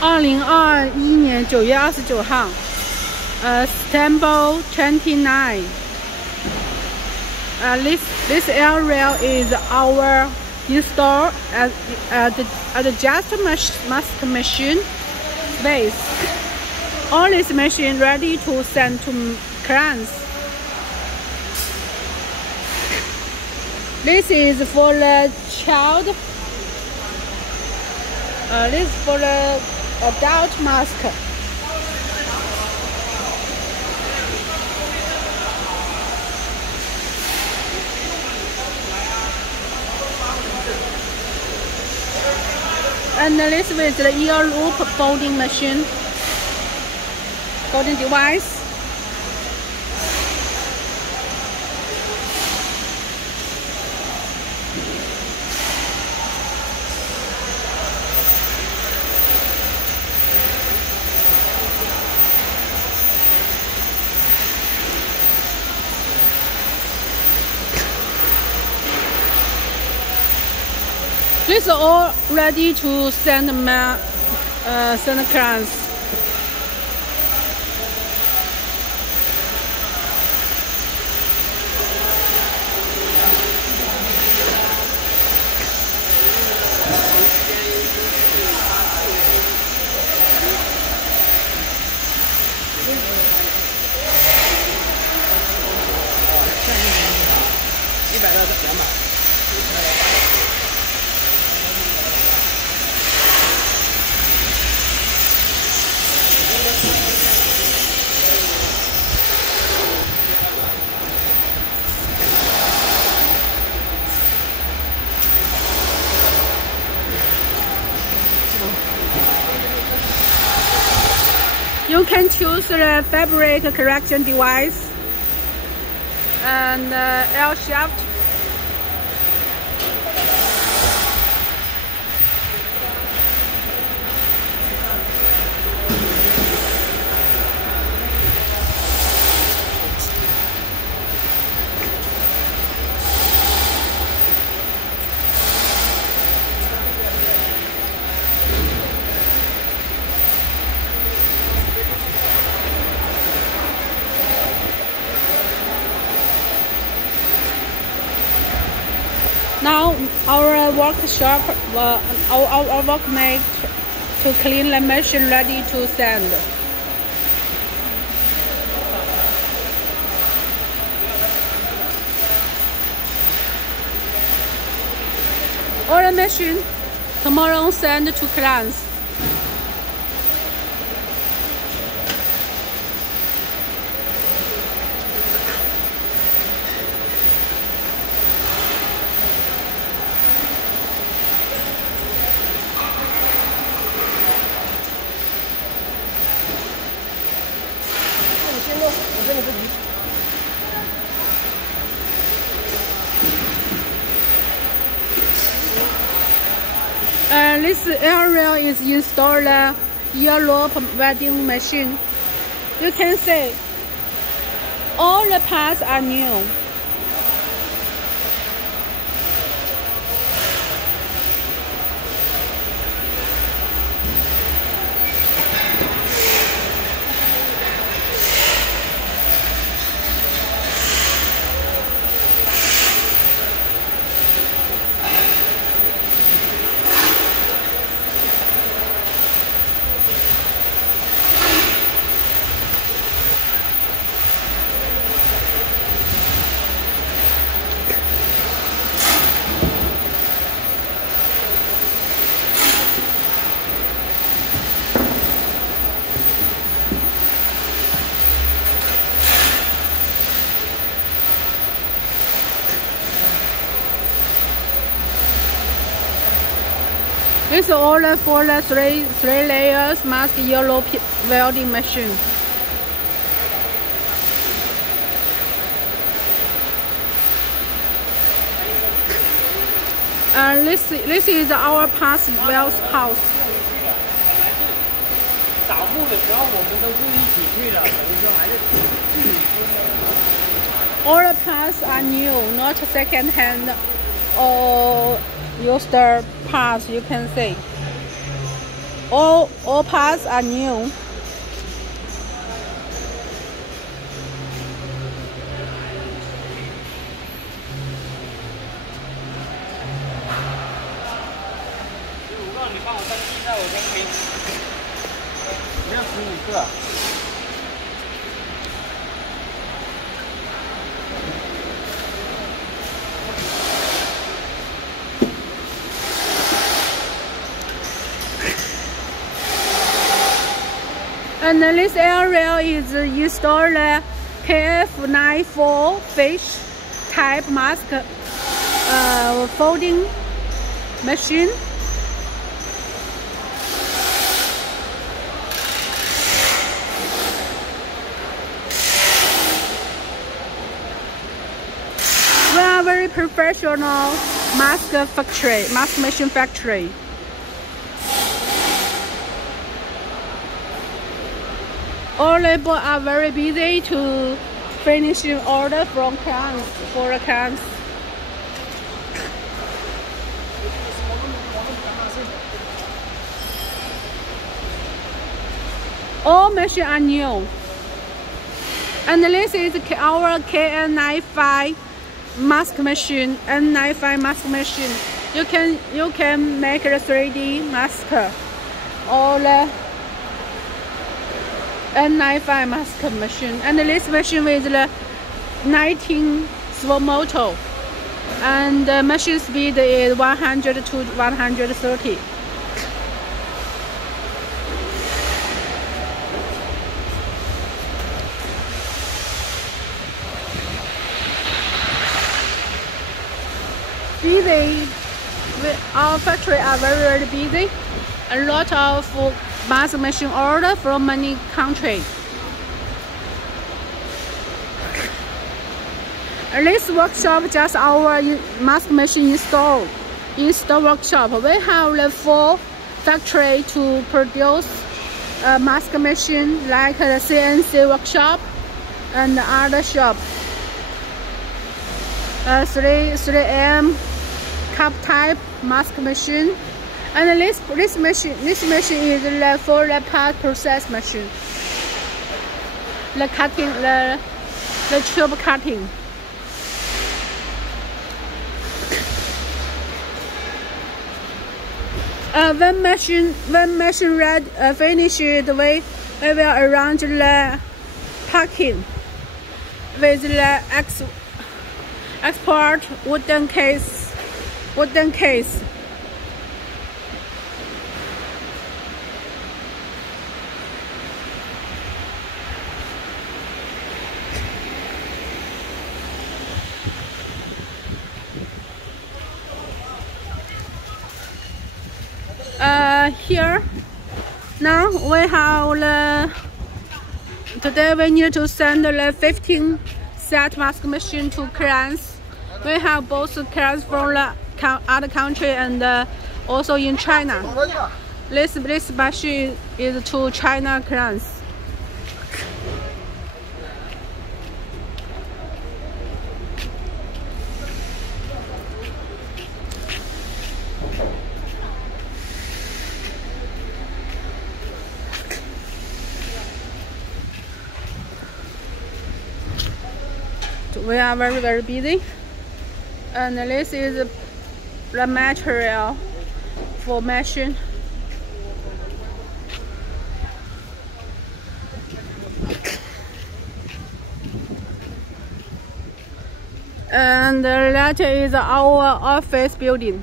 2021年9月29号Istanbul 29. This area is our install adjust mask machine space. All this machine ready to send to clients. This is for the child. This is for the adult mask. And this is the ear loop folding machine, folding device. This is all ready to send clients. You can choose the fabric correction device and L shaft. Now our workshop, our workmate to clean the machine ready to send. All the machine tomorrow send to clients. This area is installed ear loop welding machine. You can see all the parts are new. This is all for the three layers mask yellow welding machine. This is our past weld house. 扫墓的时候我们都是一起去了，等于说还是。All the parts are new, not second hand or used parts. You can see. All parts are new. And this area is installed KF94 fish type mask folding machine. We are very professional mask machine factory. All labor are very busy to finishing order from clients for the clients. All machines are new. And this is our KN95 mask machine. N95 mask machine. You can make a 3D mask or the N95 mask machine. And this machine with the 19 swivel motor. And the machine speed is 100 to 130. Busy. Our factory are very busy. A lot of mask machine order from many countries. This workshop just our mask machine install workshop. We have the 4 factory to produce a mask machine like the CNC workshop and the other shop. 3M cup type mask machine, and this machine is for the part process machine. The cutting, the tube cutting. When machine ready finished, we will arrange the packing with the export wooden case. Here now we have today we need to send the 15 set mask machine to clients. We have both clients from the other country and also in China. This machine is to China clients. We are very busy, and this is the material for machine. And that is our office building.